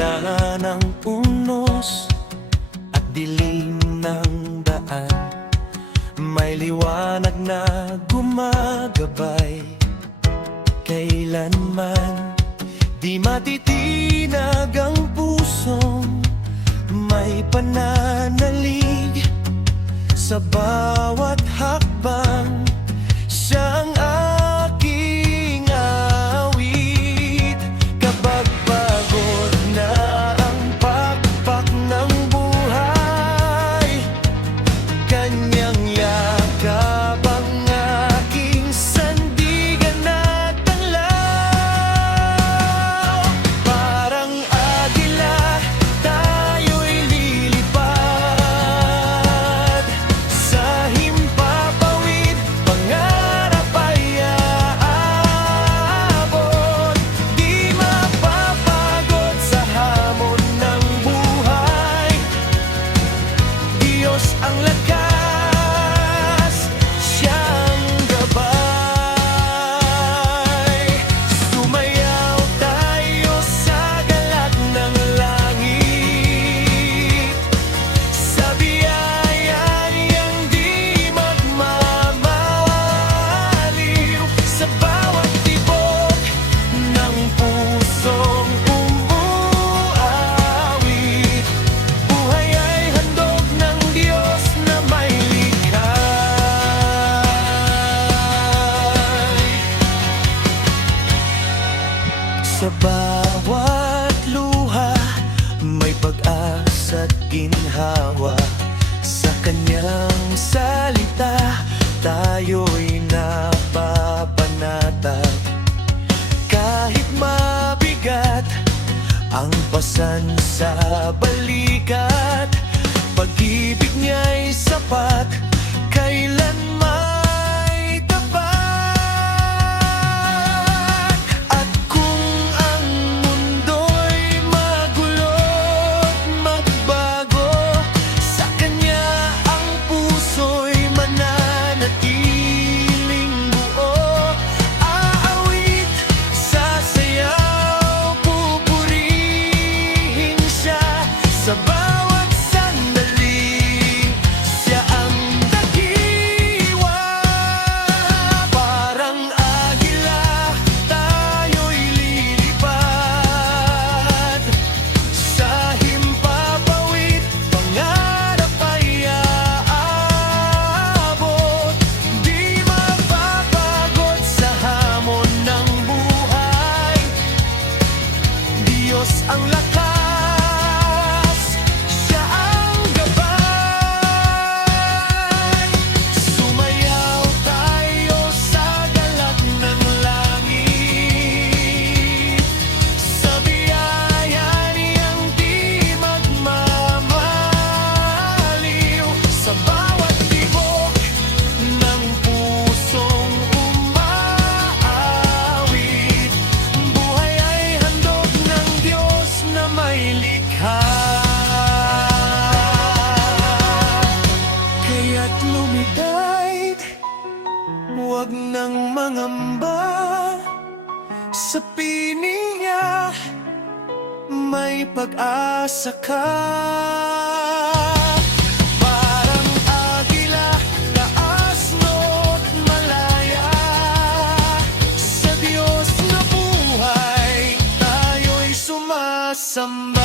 ganda ng unos at dilim ng daan, may liwanag na gumagabay. Kailanman di matitinag ang pusong may pananalig. Sa bawat hakbang siyang aking awit. Kapag pagod na ang pakpak ng buhay, kanyang yakap ang aking sandigan at tanglaw. Parang agila tayo'y lilipad sa himpapawid, pangarap ay aabot. Di mapapagod sa hamon ng buhay, Diyos ang lakas, siyang gabay. Sumayaw tayo sa galak ng langit, sa biyaya niyang di magmamaliw. Sa bawat tibok ng pusong umuawit, buhay ay handog ng Diyos na may likha. Sa bawat luha, may pag-asa't ginhawa. Sa kanyang salita, tayo'y napapanatag. Kahit mabigat ang pasan sa balikat, pag-ibig niya'y sapat, kailan may tapat. At kung ang mundo'y magulo't magbago, sa kanya ang puso'y mananatiling buo. Aawit, sasayaw, pupurihin siya sa bawat sandali. Siya ang dakiwa. Parang agila tayo'y lilipad sa himpapawid, pangarap ay aabot. Di mapapagod sa hamon ng buhay, Diyos ang lakas, siya ang gabay. Sumayaw tayo sa galak ng langit, sa biyaya niyang di magmamaliw. Sa bawat tibok ng pusong umaawit, buhay ay handog ng Diyos na may likha. Kaya't lumikay, huwag nang mangamba. Sa piling niya may pag-asa ka. Parang agila, taas no't malaya. Sa Diyos na buhay, tayo'y sumasamba.